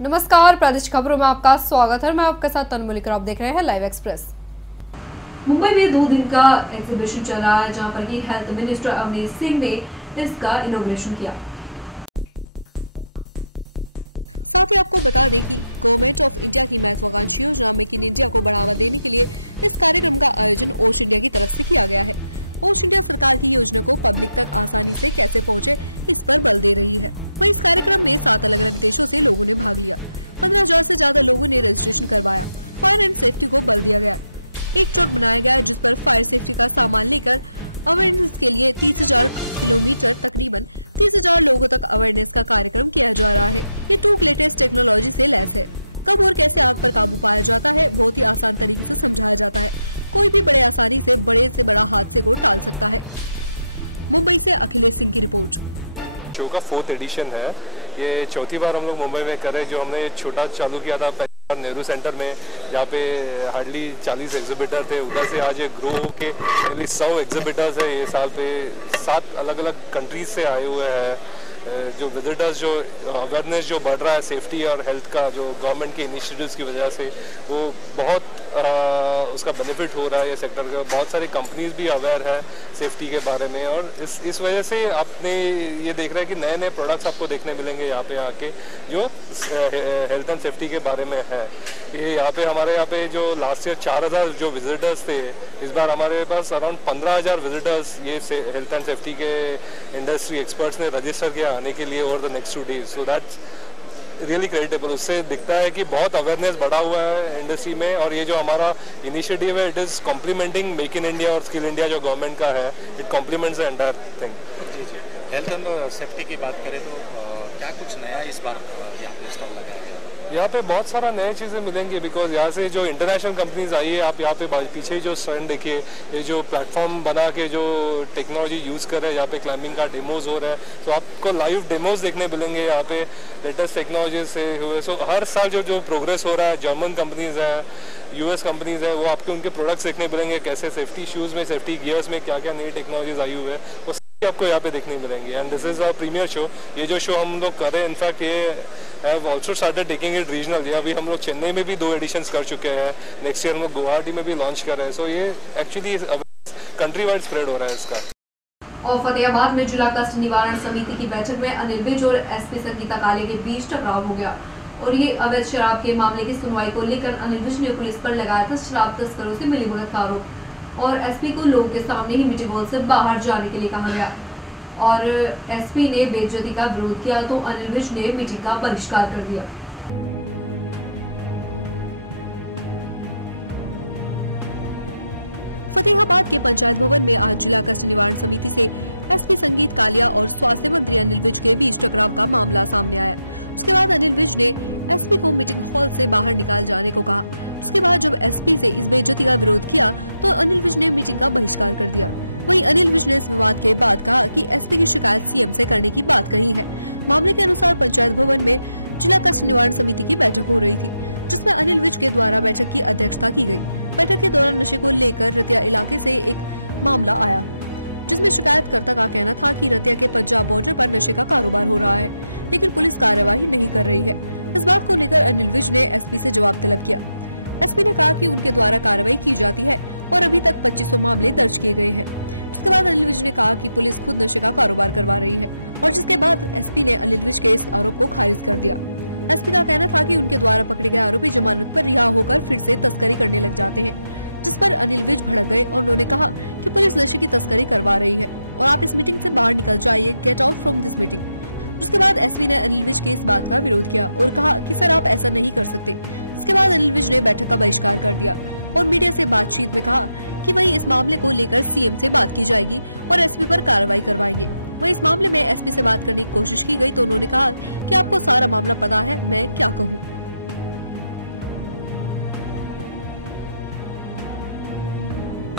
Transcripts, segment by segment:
नमस्कार, प्रादेशिक खबरों में आपका स्वागत है। मैं आपके साथ तन्मय लेकर आप देख रहे हैं लाइव एक्सप्रेस। मुंबई में 2 दिन का एग्जीबिशन चल रहा है, जहां पर कि हेल्थ मिनिस्टर अवनीश सिंह ने इसका इनॉग्रेशन किया। शो का 4th एडिशन है। ये चौथी बार हम लोग मुंबई में कर रहे हैं। जो हमने छोटा चालू किया था नेहरू सेंटर में, जहाँ पे हार्डली 40 एग्जिबिटर थे, उधर से आज ये ग्रो होके 100 एग्जिबिटर्स है। ये साल पे 7 अलग अलग कंट्रीज से आए हुए हैं। जो विजिटर्स, जो अवेयरनेस जो बढ़ रहा है सेफ्टी और हेल्थ का, जो गवर्नमेंट के इनिशिएटिव्स की वजह से, वो बहुत उसका बेनिफिट हो रहा है ये सेक्टर का। बहुत सारी कंपनीज भी अवेयर है सेफ्टी के बारे में, और इस वजह से आपने ये देख रहे हैं कि नए नए प्रोडक्ट्स आपको देखने मिलेंगे यहाँ पे आके, जो हेल्थ एंड सेफ्टी के बारे में है। ये यहाँ पे हमारे यहाँ पे जो लास्ट ईयर 4000 जो विजिटर्स थे, इस बार हमारे पास अराउंड 15000 विजिटर्स ये हेल्थ एंड सेफ्टी के इंडस्ट्री एक्सपर्ट्स ने रजिस्टर किया आने के लिए over the next 2 days। So that's really creditable. उससे दिखता है कि बहुत अवेयरनेस बढ़ा हुआ है इंडस्ट्री में, और ये जो हमारा इनिशिएटिव है, it is complementing Make in India और स्किल इंडिया जो गवर्नमेंट का है। It complements the entire thing. जी जी, हेल्थ एंड सेफ्टी की बात करें तो क्या कुछ नया इस बार यहाँ पे स्टॉल लगाया गया? यहाँ पे बहुत सारा नई चीज़ें मिलेंगी, बिकॉज यहाँ से जो इंटरनेशनल कंपनीज आई है, आप यहाँ पे पीछे ही जो स्टैंड देखिए, ये जो प्लेटफॉर्म बना के जो टेक्नोलॉजी यूज़ कर रहे हैं, यहाँ पे क्लाइंबिंग का डेमोज हो रहा है, तो आपको लाइव डेमोज देखने मिलेंगे यहाँ पे लेटेस्ट टेक्नोलॉजी से हुए। सो हर साल जो प्रोग्रेस हो रहा है, जर्मन कंपनीज है, US कंपनीज है, वो आपको उनके प्रोडक्ट्स देखने मिलेंगे, कैसे सेफ्टी शूज़ में, सेफ्टी गियर्स में क्या क्या नई टेक्नोलॉजीज आई हुई है, वो आपको यहाँ पे देखने मिलेंगे। And this is a premiere show. ये जो शो हम लोग कर रहे हैं, इनफैक्ट ये have also started taking it regional. ये अभी हम लोग चेन्नई में भी 2 एडिशंस कर चुके हैं, नेक्स्ट ईयर हम लोग गुवाहाटी में भी लॉन्च कर रहे हैं। सो ये एक्चुअली कंट्री वाइड स्प्रेड हो रहा है इसका। और फतेहाबाद में जिला कष्ट निवारण समिति की बैठक में अनिल विज और SP संगीता काले के बीच टकराव हो गया, और ये अवैध शराब के मामले की सुनवाई को लेकर अनिल विज ने पुलिस पर लगाया था शराब तस्करों से मिलीभगत का आरोप, और SP को लोगों के सामने ही मीटिंग हॉल से बाहर जाने के लिए कहा गया, और SP ने बेइज्जती का विरोध किया तो अनिल विज ने मीटिंग का बहिष्कार कर दिया।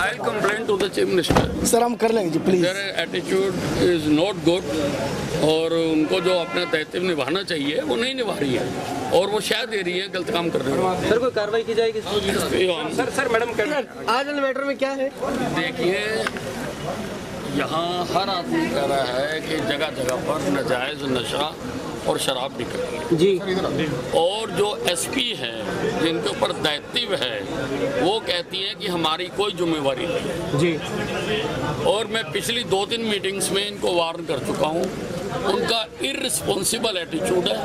I'll complain to the Chief Minister. Sir हम कर लेंगे जी please. Their attitude is not good और उनको जो अपना दायित्व निभाना चाहिए वो नहीं निभा रही है और वो शायद दे रही है, गलत काम कर रही है। सर कोई कार्रवाई की जाएगी? सर मैडम आज वाले मैटर में क्या है? देखिए यहाँ हर आदमी कह रहा है कि जगह जगह पर नाजायज़ नशा और शराब बिक रही है जी। और जो एसपी हैं जिनके ऊपर दायित्व है वो कहती हैं कि हमारी कोई जिम्मेवारी नहीं है जी। और मैं पिछली 2-3 मीटिंग्स में इनको वार्न कर चुका हूँ। उनका इर्रिस्पॉन्सिबल एटीट्यूड है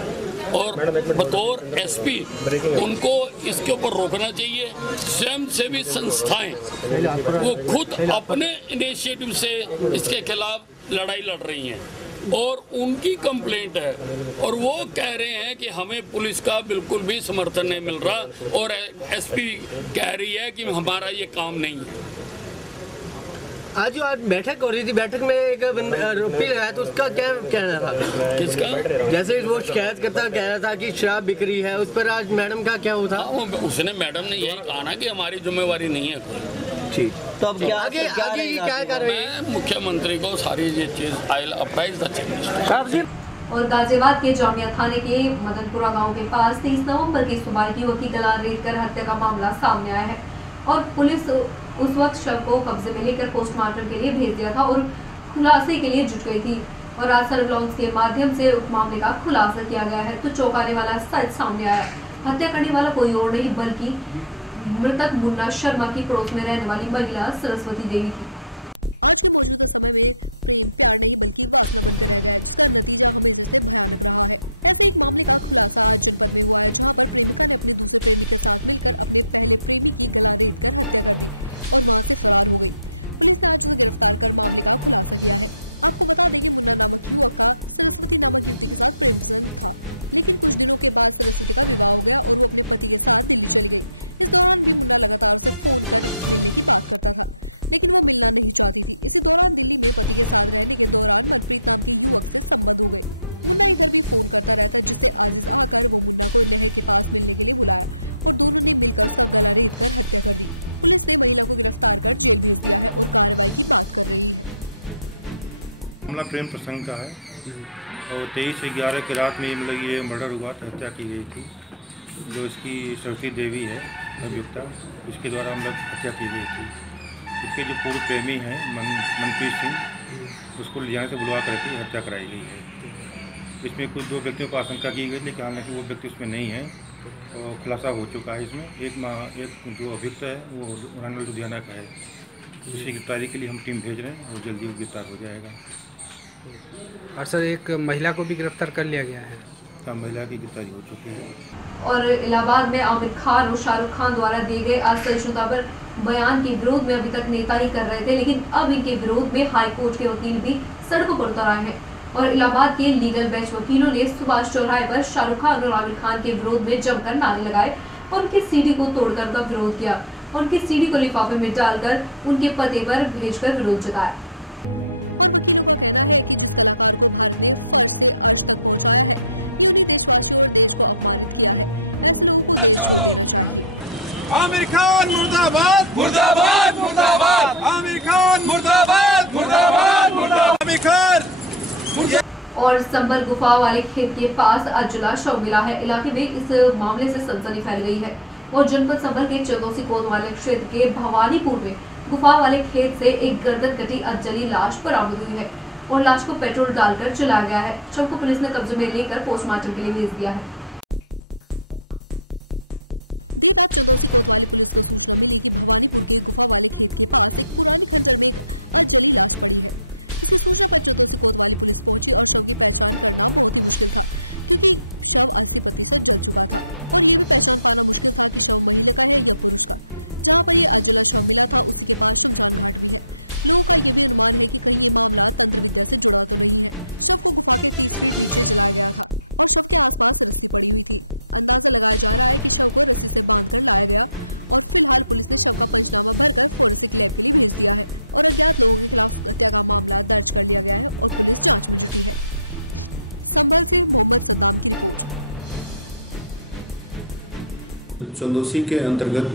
और बतौर एसपी उनको इसके ऊपर रोकना चाहिए। स्वयंसेवी संस्थाएं वो खुद अपने इनिशिएटिव से इसके खिलाफ लड़ाई लड़ रही हैं और उनकी कंप्लेंट है और वो कह रहे हैं कि हमें पुलिस का बिल्कुल भी समर्थन नहीं मिल रहा और एसपी कह रही है कि हमारा ये काम नहीं है। आज बैठक हो रही थी, बैठक में एक आरोपी लगाया तो उसका क्या कहना था? किसका? जैसे वो शिकायत करता कह रहा था कि शराब बिक रही है, उस पर आज मैडम का क्या हुआ था? उसने मैडम ने यही कहा ना कि हमारी जिम्मेवारी नहीं है कोई। ठीक, तो अब आगे क्या कर रहे हैं? मैं मुख्यमंत्री को सारी ये चीज आई अप्राइज द। और गाजियाबाद के जामिया थाने के मदनपुरा गांव के पास 30 नवंबर की सुबह युवक की गला रेत कर हत्या का मामला सामने आया है और पुलिस उस वक्त शव को कब्जे में लेकर पोस्टमार्टम के लिए भेज दिया था और खुलासे के लिए जुट गई थी। और आज सर्विलांस के माध्यम से उस मामले का खुलासा किया गया है तो चौंकाने वाला सच सामने आया। हत्या करने वाला कोई और नहीं बल्कि मृतक मुन्ना शर्मा की पड़ोस में रहने वाली महिला सरस्वती देवी थी। मामला प्रेम प्रसंग का है और 23/11 की रात में मतलब ये मर्डर हुआ था, हत्या की गई थी। जो इसकी सरस्वती देवी है अभियुक्ता, उसके द्वारा मतलब हत्या की गई थी। इसके जो पूर्व प्रेमी हैं मनप्रीत सिंह, उसको ले जाने से बुलवा करके हत्या कराई गई है। इसमें कुछ 2 व्यक्तियों को आशंका की गई लेकिन हालांकि वो व्यक्ति उसमें नहीं है और खुलासा हो चुका है। इसमें एक जो अभियुक्त है वो रानल लुधियाना का है। उसकी गिरफ्तारी के लिए हम टीम भेज रहे हैं और जल्दी वो गिरफ्तार हो जाएगा। और सर एक महिला को भी गिरफ्तार कर लिया गया है। हाँ, महिला की गिरफ्तारी हो चुकी है। और इलाहाबाद में आमिर खान और शाहरुख खान द्वारा दिए गए असहिष्णुता पर बयान के विरोध में अभी तक नेता ही कर रहे थे, लेकिन अब इनके विरोध में हाई कोर्ट के वकील भी सड़कों पर उतर आए हैं। और इलाहाबाद के लीगल बेंच वकीलों ने सुभाष चौराहे पर शाहरुख खान और आमिर खान के विरोध में जमकर नारे लगाए और उनकी सीढ़ी को तोड़कर उनका विरोध किया। उनकी सीढ़ी को लिफाफे में डालकर उनके पते पर भेजकर विरोध जताया। आमिर खान मुर्दाबाद मुर्दाबाद मुर्दाबाद, आमिर खान मुर्दाबाद मुर्दाबाद मुर्दाबाद, आमिर खान। और संबल गुफा वाले खेत के पास अजला शव मिला है। इलाके में इस मामले से सनसनी फैल गई है और जनपद संबल के चौदोसी कोतवाली क्षेत्र के भवानीपुर में गुफा वाले खेत से एक गर्दन कटी अधजली लाश बरामद हुई है और लाश को पेट्रोल डालकर जलाया गया है। शव को पुलिस ने कब्जे में लेकर पोस्टमार्टम के लिए भेज दिया है। चंदोसी के अंतर्गत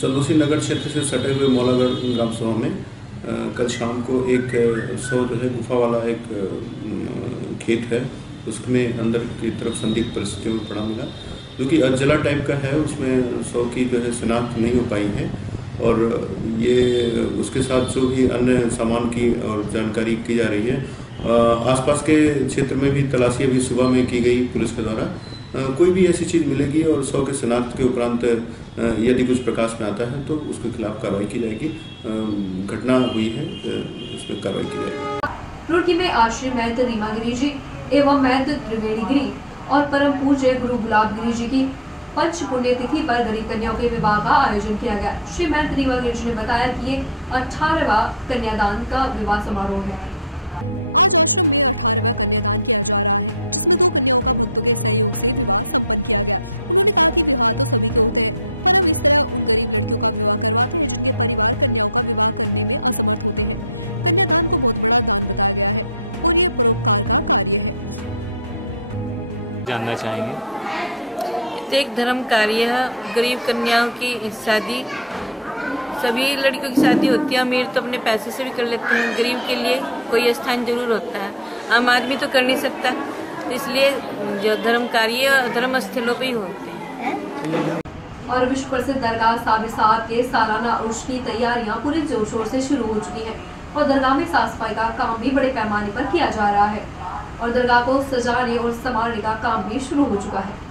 चंदोसी नगर क्षेत्र से सटे हुए मौलागढ़ ग्राम सभा में कल शाम को एक शव जो है गुफा वाला एक खेत है, उसमें अंदर की तरफ संदिग्ध परिस्थितियों में पड़ा मिला, जो कि अधजला टाइप का है। उसमें शव की जो है शिनाख्त नहीं हो पाई है और ये उसके साथ जो भी अन्य सामान की और जानकारी की जा रही है। आसपास के क्षेत्र में भी तलाशी अभी सुबह में की गई पुलिस के द्वारा। कोई भी ऐसी चीज़ मिलेगी और 100 के शनाख्त के उपरांत यदि कुछ प्रकाश में आता है तो उसके खिलाफ कार्रवाई की जाएगी। घटना हुई है, उसमें कार्रवाई की जाएगी। रुड़की में आश्री महंत रीमा गिरी जी एवं महंत त्रिवेणी गिरी और परम पूज्य गुरु गुलाब गिरी जी की पंच पुण्यतिथि पर गरीब कन्याओं के विवाह का आयोजन किया गया। श्री महंत रीमा गिरी जी ने बताया कि ये 18वां कन्यादान का विवाह समारोह है। जानना चाहेंगे। तो एक धर्म कार्य है, गरीब कन्याओं की शादी, सभी लड़कियों की शादी होती है। अमीर तो अपने पैसे से भी कर लेते हैं, गरीब के लिए कोई स्थान जरूर होता है, आम आदमी तो कर नहीं सकता। तो इसलिए जो धर्म कार्य धर्म स्थलों पे ही होते हैं। और विश्व प्रसिद्ध दरगाह साबिर साहब के सालाना उर्स की तैयारियां पूरे जोर शोर से शुरू हो चुकी हैं और दरगाह में साफ सफाई का काम भी बड़े पैमाने पर किया जा रहा है और दरगाह को सजाने और संवारने का काम भी शुरू हो चुका है।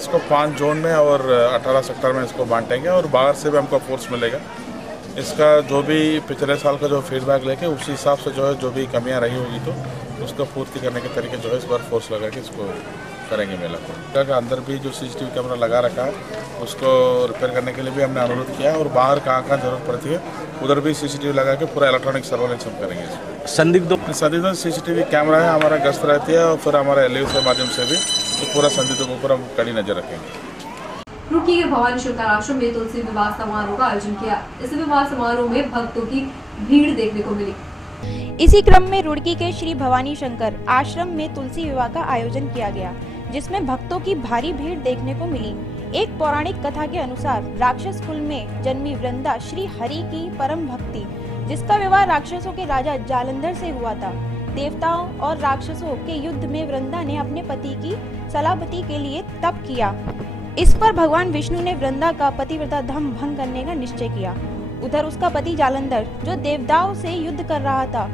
इसको 5 जोन में और 18 सेक्टर में इसको बांटेंगे और बाहर से भी हमको फोर्स मिलेगा। इसका जो भी पिछले साल का जो फीडबैक लेके उसी हिसाब से जो है जो भी कमियां रही होगी तो उसको पूर्ति करने के तरीके जो है इस बार फोर्स लगा के इसको करेंगे मेला को। का अंदर भी जो CCTV कैमरा लगा रखा है उसको रिपेयर करने के लिए भी हमने अनुरोध किया और बाहर कहाँ जरूरत पड़ती है उधर भी CCTV लगा के पूरा इलेक्ट्रॉनिक सर्वेलेंस हम करेंगे। संदिग्ध CCTV कैमरा है, हमारा गश्त रहती है और फिर हमारे LU के माध्यम से भी तो पूरा संदिग्धों के ऊपर हम कड़ी नजर रखेंगे। रुड़की के भवानी शंकर आश्रम में तुलसी विवाह समारोह का आयोजन किया। इस विवाह समारोह में भक्तों की भीड़ देखने को मिली। इसी क्रम में रुड़की के श्री भवानी शंकर आश्रम में तुलसी विवाह का आयोजन किया गया, जिसमें भक्तों की भारी भीड़ देखने को मिली। एक पौराणिक कथा के अनुसार राक्षस कुल में जन्मी वृंदा श्री हरि की परम भक्ति, जिसका विवाह राक्षसों के राजा जालंधर से हुआ था। देवताओं और राक्षसों के युद्ध में वृंदा ने अपने पति की सलामती के लिए तप किया। इस पर भगवान विष्णु ने वृंदा का पतिव्रता धर्म भंग करने का निश्चय किया। उधर उसका पति जालंधर जो देवताओं से युद्ध कर रहा था,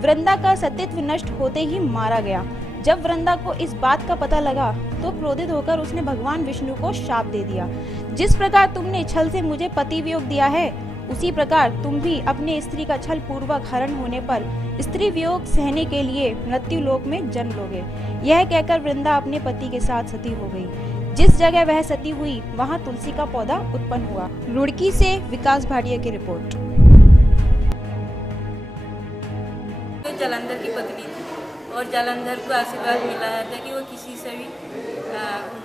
वृंदा का सतीत्व नष्ट होते ही मारा गया। जब वृंदा को इस बात का पता लगा तो क्रोधित होकर उसने भगवान विष्णु को शाप दे दिया, जिस प्रकार तुमने छल से मुझे पति वियोग दिया है, उसी प्रकार तुम भी अपने स्त्री का छल पूर्वक हरण होने पर स्त्री वियोग सहने के लिए मृत्यु लोक में जन्म लोगे। यह कहकर वृंदा अपने पति के साथ सती हो गई। जिस जगह वह सती हुई वहां तुलसी का पौधा उत्पन्न हुआ। रुड़की से विकास भाटिया की रिपोर्ट। तो जालंधर की पत्नी थी और जालंधर को आशीर्वाद मिला था कि वो किसी से भी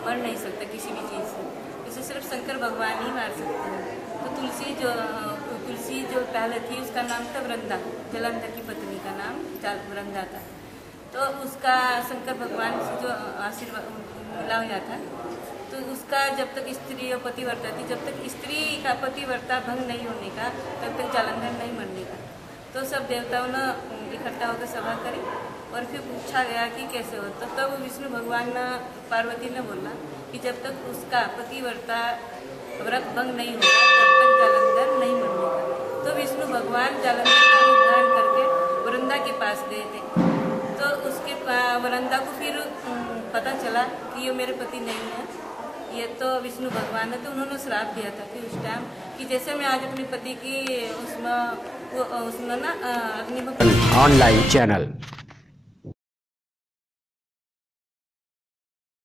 मर नहीं सकता, किसी भी चीज़ से, इसे सिर्फ शंकर भगवान ही मार सकते हैं। तो तुलसी जो पहले थी उसका नाम था वृंदा, जालंधर की पत्नी का नाम वृंदा था। तो उसका शंकर भगवान से जो आशीर्वाद मिला हुआ था, तो उसका जब तक स्त्री और पतिव्रता थी, जब तक स्त्री का पतिव्रता भंग नहीं होने का तब तक जालंधर नहीं मरने का। तो सब देवताओं ने इकट्ठा होकर सभा करी और फिर पूछा गया कि कैसे हो। तो तब विष्णु भगवान ने पार्वती ने बोला कि जब तक उसका पतिव्रता व्रत भंग नहीं होगा तब तक जालंधर नहीं मरने का। तो विष्णु भगवान जालंधर का रूप धारण करके वृंदा के पास गए थे। तो उसके वृंदा को फिर पता चला कि ये मेरे पति नहीं है, ये तो विष्णु भगवान है। तो उन्होंने श्राप दिया था कि उस टाइम कि जैसे मैं आज अपने पति की उसमें ना अग्निहोत्र ऑनलाइन चैनल